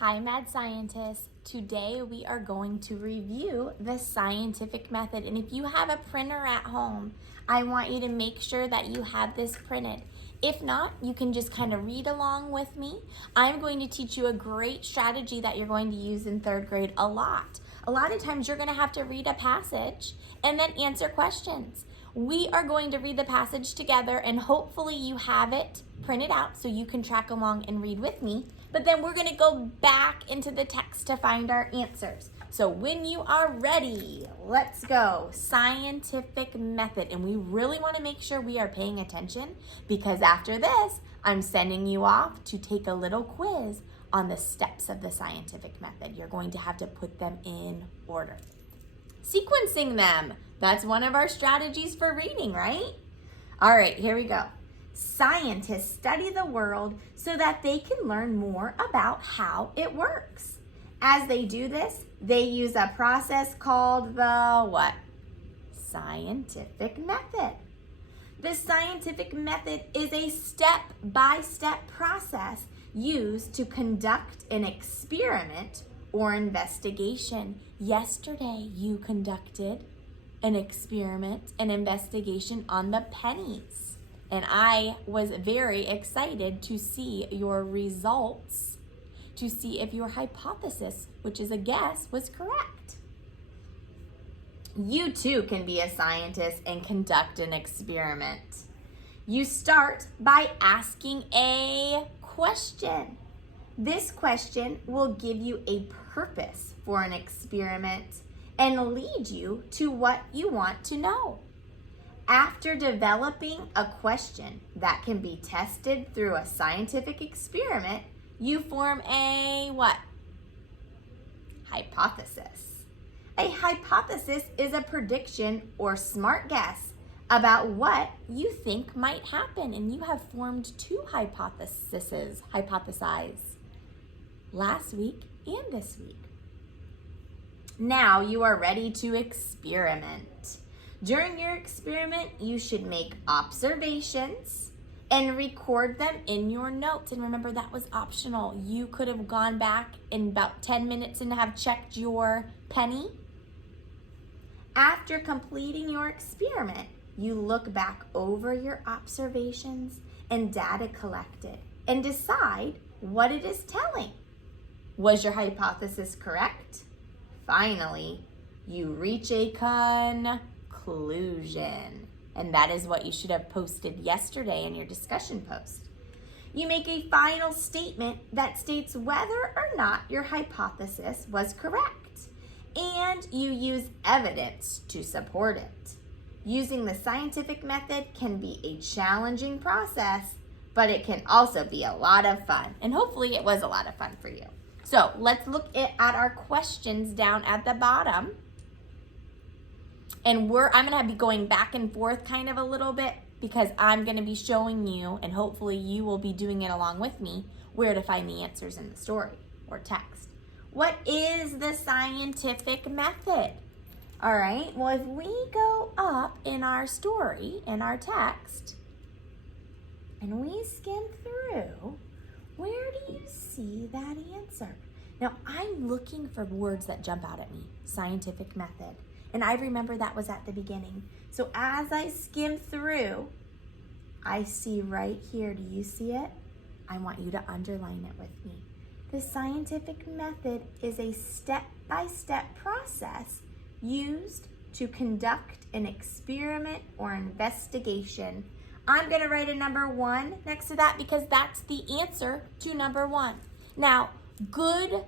Hi, mad scientists. Today we are going to review the scientific method. And if you have a printer at home, I want you to make sure that you have this printed. If not, you can just kind of read along with me. I'm going to teach you a great strategy that you're going to use in third grade a lot. A lot of times you're going to have to read a passage and then answer questions. We are going to read the passage together and hopefully you have it printed out so you can track along and read with me. But then we're going to go back into the text to find our answers. So when you are ready, let's go. Scientific method. And we really want to make sure we are paying attention because after this, I'm sending you off to take a little quiz on the steps of the scientific method. You're going to have to put them in order. Sequencing them. That's one of our strategies for reading, right? All right, here we go. Scientists study the world so that they can learn more about how it works. As they do this, they use a process called the what? Scientific method. The scientific method is a step-by-step process used to conduct an experiment or investigation. Yesterday, you conducted an experiment, an investigation on the pennies. And I was very excited to see your results, to see if your hypothesis, which is a guess, was correct. You too can be a scientist and conduct an experiment. You start by asking a question. This question will give you a purpose for an experiment and lead you to what you want to know. After developing a question that can be tested through a scientific experiment, you form a what? Hypothesis. A hypothesis is a prediction or smart guess about what you think might happen. And you have formed two hypothesized last week and this week. Now you are ready to experiment. During your experiment, you should make observations and record them in your notes. And remember, that was optional. You could have gone back in about 10 minutes and have checked your penny. After completing your experiment, you look back over your observations and data collected and decide what it is telling. Was your hypothesis correct? Finally, you reach a conclusion. And that is what you should have posted yesterday in your discussion post. You make a final statement that states whether or not your hypothesis was correct. And you use evidence to support it. Using the scientific method can be a challenging process, but it can also be a lot of fun. And hopefully it was a lot of fun for you. So let's look at our questions down at the bottom. And I'm going to be going back and forth kind of a little bit because I'm going to be showing you, and hopefully you will be doing it along with me, where to find the answers in the story or text. What is the scientific method? All right, well, if we go up in our story, in our text, and we skim through, where do you see that answer? Now, I'm looking for words that jump out at me. Scientific method. And I remember that was at the beginning. So as I skim through, I see right here, do you see it? I want you to underline it with me. The scientific method is a step-by-step process used to conduct an experiment or investigation. I'm going to write a number 1 next to that because that's the answer to number 1. Now, good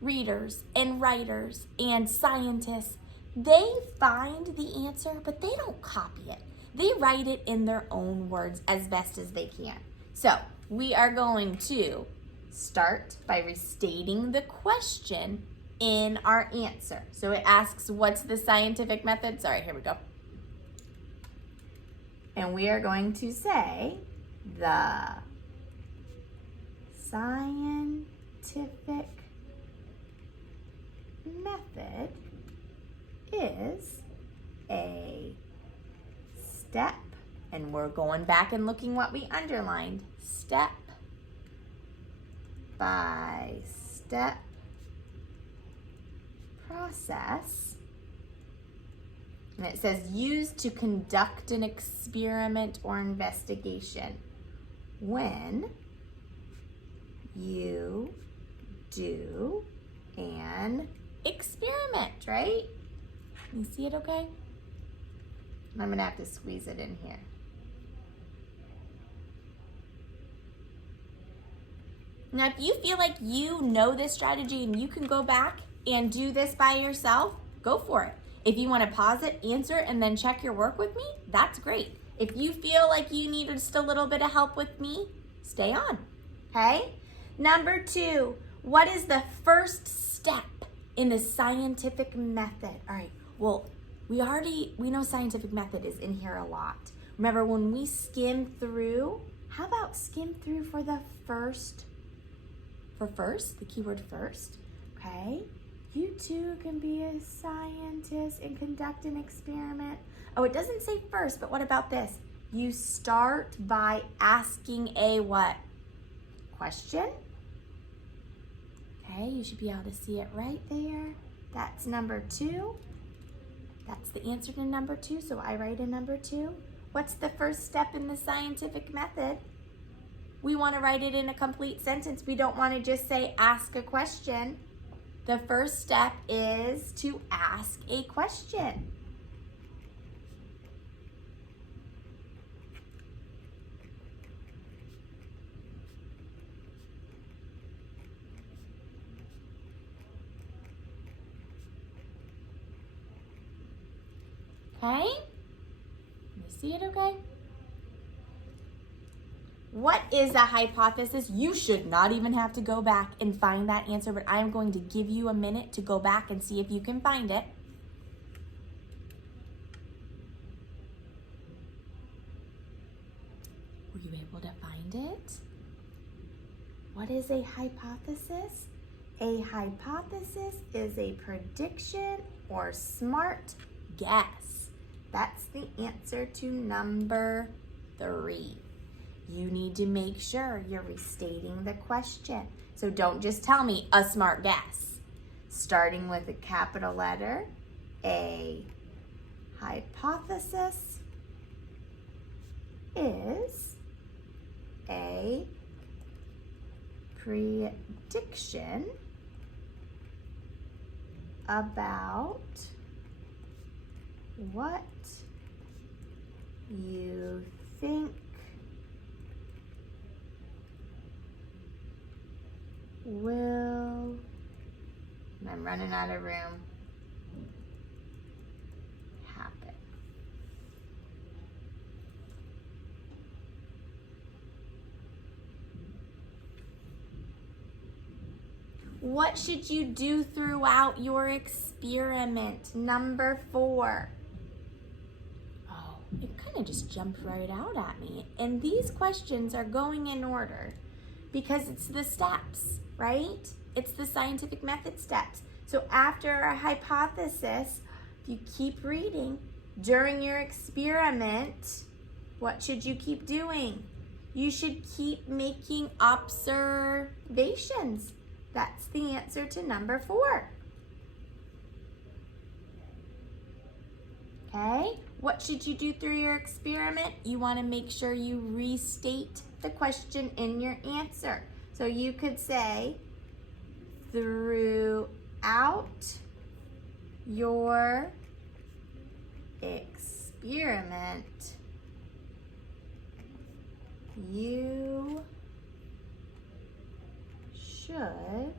readers and writers and scientists, they find the answer, but they don't copy it. They write it in their own words as best as they can. So we are going to start by restating the question in our answer. So it asks, what's the scientific method? Sorry, here we go. And we are going to say the scientific method is a step, and we're going back and looking what we underlined, step by step process. And it says used to conduct an experiment or investigation when you do an experiment, right? You see it okay? I'm gonna have to squeeze it in here. Now, if you feel like you know this strategy and you can go back and do this by yourself, go for it. If you want to pause it, answer, and then check your work with me, that's great. If you feel like you need just a little bit of help with me, stay on, okay? Number 2, what is the first step in the scientific method? All right, well, we know scientific method is in here a lot. Remember when we skim through, how about skim through for the first, the keyword first, okay? You too can be a scientist and conduct an experiment. Oh, it doesn't say first, but what about this? You start by asking a what? Question. Okay, you should be able to see it right there. That's number 2. That's the answer to number 2, so I write a number 2. What's the first step in the scientific method? We want to write it in a complete sentence. We don't want to just say ask a question. The first step is to ask a question. Okay? You see it okay? What is a hypothesis? You should not even have to go back and find that answer, but I am going to give you a minute to go back and see if you can find it. Were you able to find it? What is a hypothesis? A hypothesis is a prediction or smart guess. That's the answer to number 3. You need to make sure you're restating the question. So don't just tell me a smart guess. Starting with a capital letter, a hypothesis is a prediction about what you think will, and I'm running out of room, happen. What should you do throughout your experiment? Number 4. Oh, it kind of just jumped right out at me. And these questions are going in order because it's the steps, right? It's the scientific method steps. So after a hypothesis, if you keep reading, during your experiment, what should you keep doing? You should keep making observations. That's the answer to number 4. Okay, what should you do through your experiment? You want to make sure you restate the question in your answer. So you could say, throughout your experiment, you should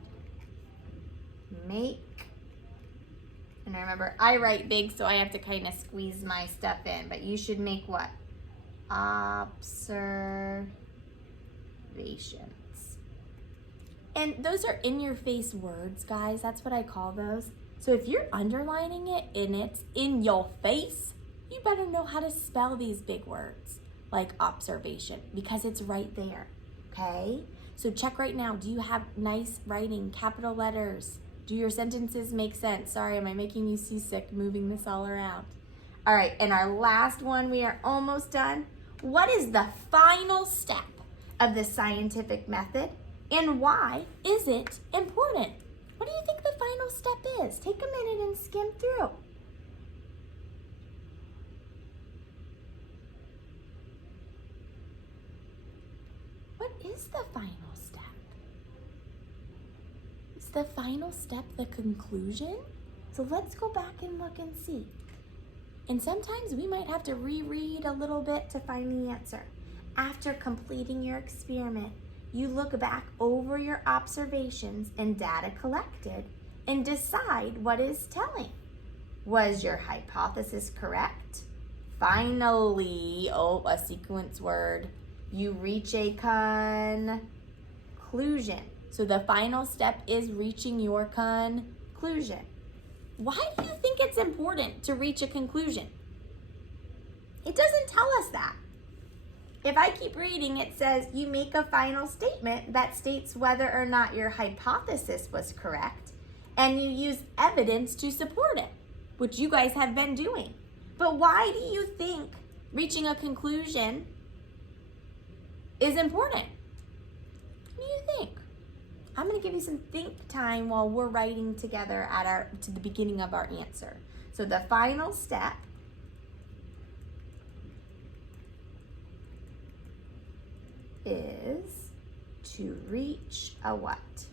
make, and remember, I write big, so I have to kind of squeeze my stuff in, but you should make what? Observations. And those are in-your-face words, guys. That's what I call those. So if you're underlining it and it's in your face, you better know how to spell these big words, like observation, because it's right there, okay? So check right now. Do you have nice writing, capital letters? Do your sentences make sense? Sorry, am I making you seasick moving this all around? All right, and our last one, we are almost done. What is the final step of the scientific method, and why is it important? important. What do you think the final step is? Take a minute and skim through. What is the final step? Is the final step the conclusion? So let's go back and look and see. And sometimes we might have to reread a little bit to find the answer. After completing your experiment, you look back over your observations and data collected and decide what is telling. Was your hypothesis correct? Finally, a sequence word, you reach a conclusion. So the final step is reaching your conclusion. Why do you think it's important to reach a conclusion? It doesn't tell us that. If I keep reading, it says you make a final statement that states whether or not your hypothesis was correct, and you use evidence to support it, which you guys have been doing. But why do you think reaching a conclusion is important? What do you think? I'm going to give you some think time while we're writing together to the beginning of our answer. So the final step is to reach a what?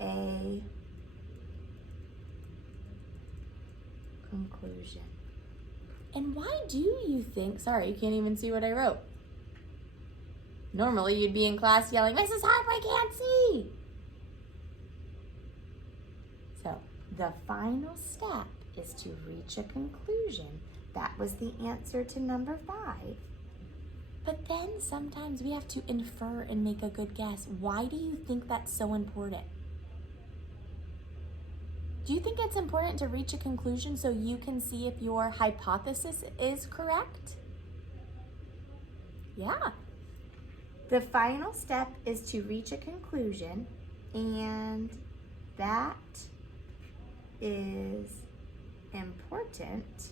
A conclusion. And why do you think, sorry, you can't even see what I wrote. Normally you'd be in class yelling, Mrs. Harp, I can't see. So the final step is to reach a conclusion. That was the answer to number 5. But then sometimes we have to infer and make a good guess. Why do you think that's so important? Do you think it's important to reach a conclusion so you can see if your hypothesis is correct? Yeah. The final step is to reach a conclusion, and that is important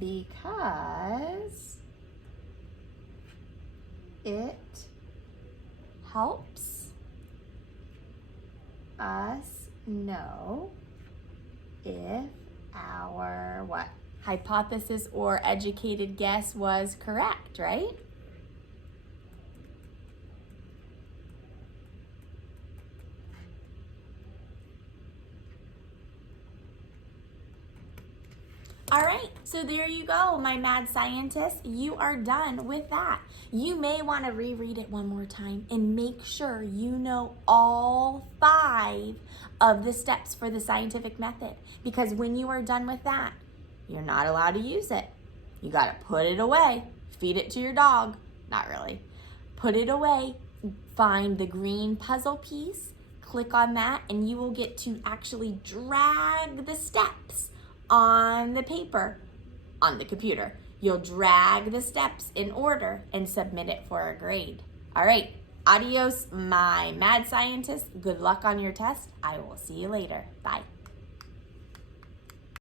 because it helps us know if our what? Hypothesis or educated guess was correct, right? All right, so there you go, my mad scientists. You are done with that. You may want to reread it one more time and make sure you know all 5 of the steps for the scientific method, because when you are done with that, you're not allowed to use it. You got to put it away. Feed it to your dog. Not really. Put it away. Find the green puzzle piece. Click on that, and you will get to actually drag the steps on the paper, on the computer. You'll drag the steps in order and submit it for a grade. All right. Adios, my mad scientists. Good luck on your test. I will see you later. Bye.